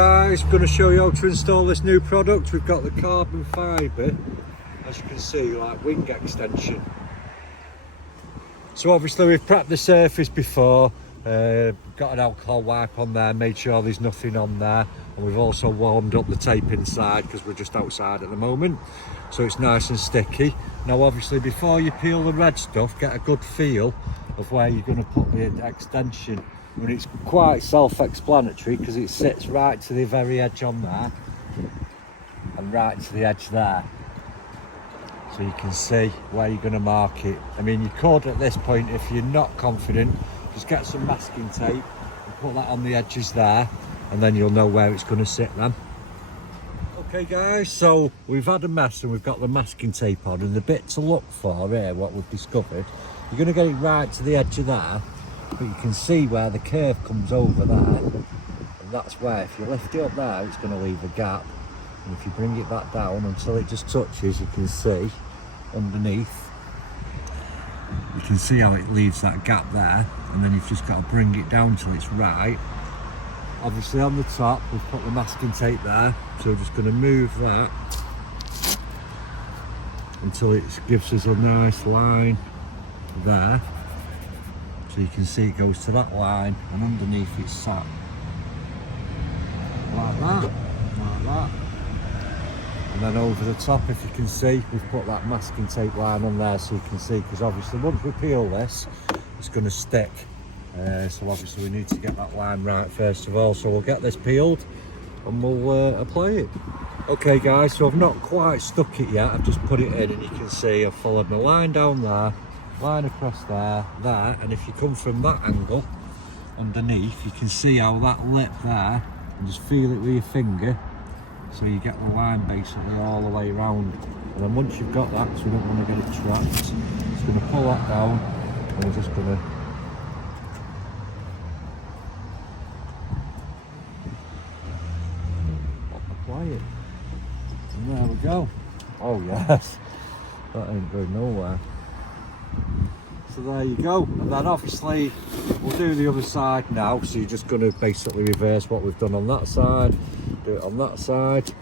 guys, I'm going to show you how to install this new product. We've got the carbon fibre, as you can see, like wing extension. So obviously we've prepped the surface before, got an alcohol wipe on there, made sure there's nothing on there, and we've also warmed up the tape inside because we're just outside at the moment, so it's nice and sticky. Now obviously before you peel the red stuff, get a good feel of where you're going to put the extension. I mean, it's quite self-explanatory because it sits right to the very edge on there and right to the edge there, so you can see where you're going to mark it. I mean, you could at this point, if you're not confident, just get some masking tape and put that on the edges there, and then you'll know where it's going to sit then. Okay guys, so we've had a mess and we've got the masking tape on, and the bit to look for here, what we've discovered, you're going to get it right to the edge of there, but you can see where the curve comes over there, and that's where, if you lift it up there, it's going to leave a gap. And if you bring it back down until it just touches, you can see underneath, you can see how it leaves that gap there, and then you've just got to bring it down till it's right. Obviously on the top we've put the masking tape there, so we're just going to move that until it gives us a nice line there, so you can see it goes to that line, and underneath it's sat like that, like that. And then over the top, if you can see, we've put that masking tape line on there so you can see, because obviously once we peel this, it's going to stick. So obviously we need to get that line right first of all. So we'll get this peeled and we'll apply it. Okay guys, so I've not quite stuck it yet. I've just put it in, and you can see I've followed my line down there, line across there, there. And if you come from that angle underneath, you can see how that lip there, and just feel it with your finger. So you get the line basically all the way around, and then once you've got that, because we don't want to get it trapped, just going to pull that down, and we're just going to apply it, and there we go. Oh yes, that ain't going nowhere. So there you go, and then obviously we'll do the other side now. So you're just going to basically reverse what we've done on that side, do it on that side.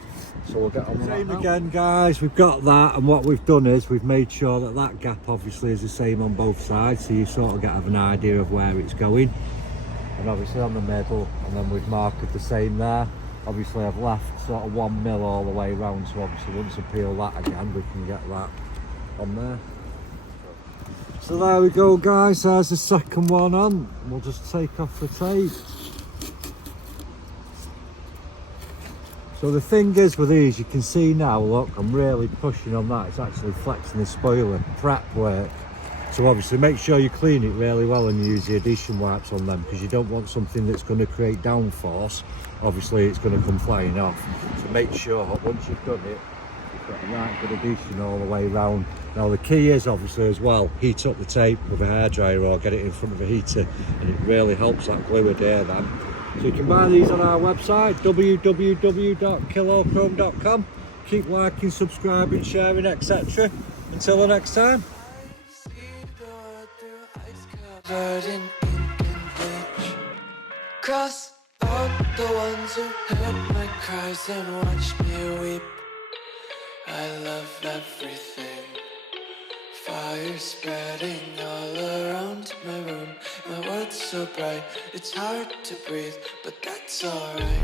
So we'll get on with that again guys. We've got that, and what we've done is we've made sure that that gap obviously is the same on both sides, so you sort of have an idea of where it's going, and obviously on the middle, and then we've marked it the same there. Obviously I've left sort of 1 mil all the way around, so obviously once I peel that again, we can get that on there. So there we go guys, there's the second one on. We'll just take off the tape. So the thing is with these, you can see now, look, I'm really pushing on that, it's actually flexing the spoiler, prep work. So obviously make sure you clean it really well and use the adhesion wipes on them, because you don't want something that's going to create downforce. Obviously it's going to come flying off. So make sure once you've done it, you've got a right good adhesion all the way around. Now the key is obviously as well, heat up the tape with a hairdryer or get it in front of a heater, and it really helps that glue adhere then. So you can buy these on our website, www.KillAllChrome.com. Keep liking, subscribing, sharing, etc. Until the next time. Cross out the ones who heard my cries and watched me weep. I love everything. Fire spreading all around my room. My world's so bright, it's hard to breathe, but that's alright.